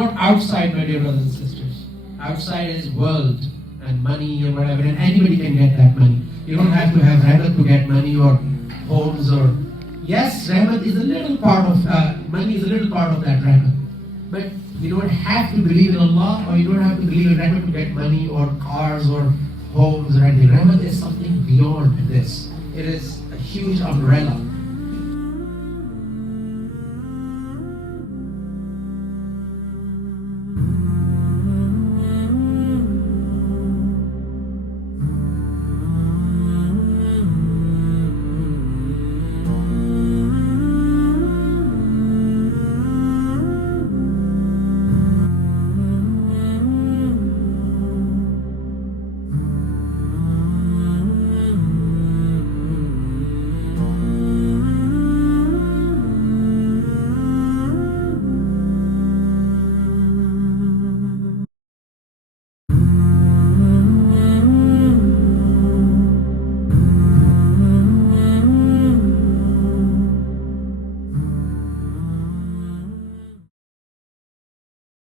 not outside, my dear brothers and sisters. Outside is world and money and whatever, and anybody can get that money. You don't have to have rahmat to get money or homes or... Yes, rahmat is a little part of... money is a little part of that rahmat. But you don't have to believe in Allah, or you don't have to believe in rahmat to get money or cars or homes or anything. Rahmat is something beyond this. It is a huge umbrella.